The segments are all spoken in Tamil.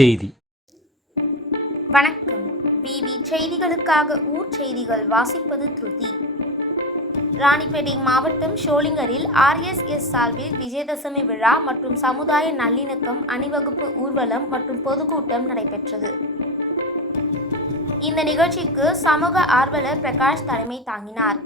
செய்தி. வணக்கம். பிவி செய்திகளுக்காக ஊர் செய்திகள் வாசிப்பது திருதி. ராணிப்பேட்டை மாவட்டம் ஷோலிங்கரில் ஆர்எஸ்எஸ் சார்பில் விஜயதசமி விழா மற்றும் சமுதாய நல்லிணக்கம் அணிவகுப்பு ஊர்வலம் மற்றும் பொதுக்கூட்டம் நடைபெற்றது. இந்த நிகழ்ச்சிக்கு சமூக ஆர்வலர் பிரகாஷ் தலைமை தாங்கினார்.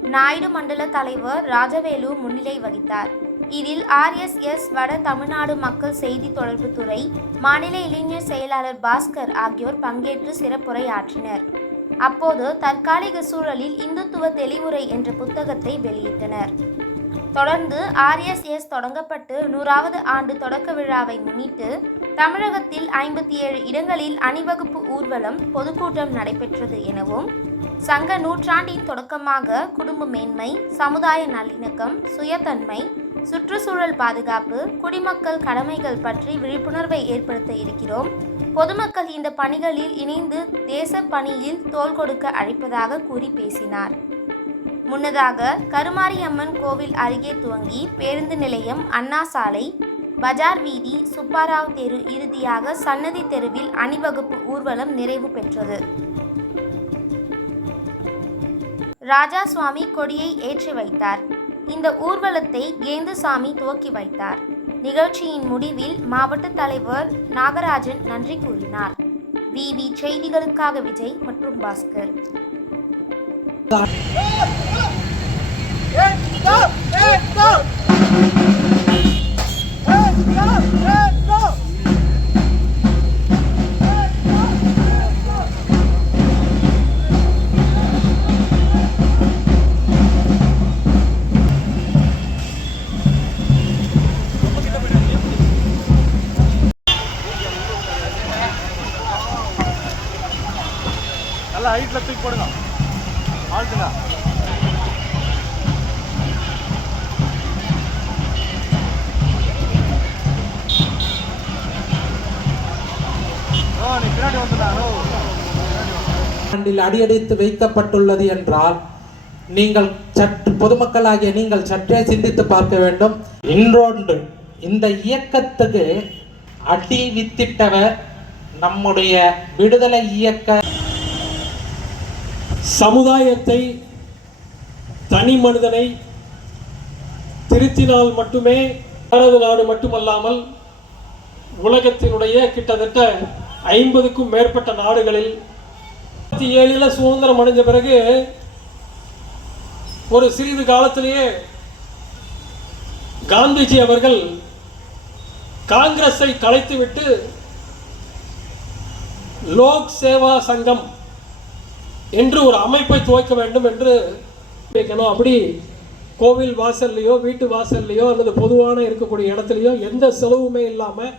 நாயுடு மண்டல தலைவர் ராஜவேலு முன்னிலை வகித்தார். இதில் ஆர்எஸ்எஸ் வட தமிழ்நாடு மக்கள் செய்தி தொடர்பு துறை மாநில இளைஞர் செயலாளர் பாஸ்கர் ஆகியோர் பங்கேற்று சிறப்புரையாற்றினர். அப்போது தற்காலிக சூழலில் இந்துத்துவ தெளிவுரை என்ற புத்தகத்தை வெளியிட்டனர். தொடர்ந்து ஆர்எஸ்எஸ் தொடங்கப்பட்டு நூறாவது ஆண்டு தொடக்க விழாவை முன்னிட்டு தமிழகத்தில் ஐம்பத்தி ஏழு இடங்களில் அணிவகுப்பு ஊர்வலம் பொதுக்கூட்டம் நடைபெற்றது எனவும் சங்க நூற்றாண்டின் தொடக்கமாக குடும்ப மேன்மை சமுதாய நல்லிணக்கம் சுயத்தன்மை சுற்றுச்சூழல் பாதுகாப்பு குடிமக்கள் கடமைகள் பற்றி விழிப்புணர்வை ஏற்படுத்த இருக்கிறோம். பொதுமக்கள் இந்த பணிகளில் இணைந்து தேச பணியில் தோள் கொடுக்க அழைப்பதாக கூறி பேசினார். முன்னதாக கருமாரியம்மன் கோவில் அருகே துவங்கி பேருந்து நிலையம் அண்ணா சாலை பஜார் வீதி சுப்பாராவ் தெரு இறுதியாக சன்னதி தெருவில் அணிவகுப்பு ஊர்வலம் நிறைவு பெற்றது. ராஜா சுவாமி கொடியை ஏற்றி வைத்தார். இந்த ஊர்வலத்தை கேந்துசாமி துவக்கி வைத்தார். நிகழ்ச்சியின் முடிவில் மாவட்ட தலைவர் நாகராஜன் நன்றி கூறினார். விவி செய்திகளுக்காக விஜய் மற்றும் பாஸ்கர். நல்லா ஹைட்டில் தூக்கி போடுங்க. ஆழ்த்துங்க. அடியெடுத்து வைக்கப்பட்டுள்ளது என்றால் நீங்கள் சற்று பொதுமக்களாகிய நீங்கள் சற்றே சிந்தித்து பார்க்க வேண்டும். இன்றொன்று இந்த இயக்கத்துக்கு அடி வித்திட்டவர் நம்முடைய விடுதலை இயக்க சமுதாயத்தை தனி மனிதனை திருத்தினால் மட்டுமே பாரத நாடு மட்டுமல்லாமல் உலகத்தினுடைய கிட்டத்தட்ட ஐம்பதுக்கும் மேற்பட்ட நாடுகளில் இருபத்தி ஏழில் சுதந்திரம் அடைஞ்ச பிறகு ஒரு சிறிது காலத்திலேயே காந்திஜி அவர்கள் காங்கிரஸை கலைத்துவிட்டு லோக் சேவா சங்கம் என்று ஒரு அமைப்பை துவைக்க வேண்டும் என்று வைக்கணும். அப்படி கோவில் வாசல்லையோ வீட்டு வாசல்லையோ அல்லது பொதுவான இருக்கக்கூடிய இடத்துலையோ எந்த செலவுமே இல்லாமல்